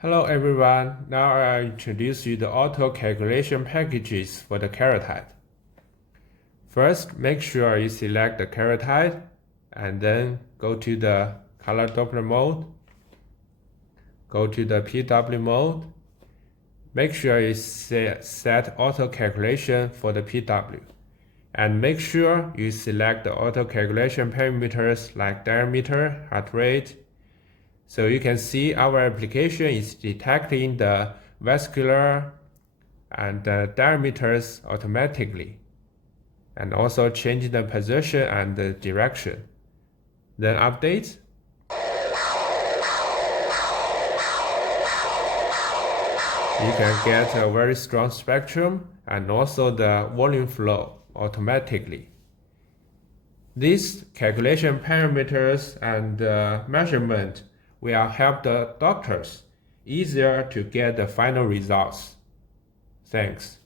Hello everyone, now I'll introduce you the auto calculation packages for the carotid. First, make sure you select the carotid and then go to the color Doppler mode, go to the PW mode. Make sure you set auto calculation for the PW and make sure you select the auto calculation parameters like diameter, heart rate. So you can see our application is detecting the vascular and the diameters automatically and also changing the position and the direction. Then update. You can get a very strong spectrum and also the volume flow automatically. These calculation parameters and measurement will help the doctors easier to get the final results. Thanks.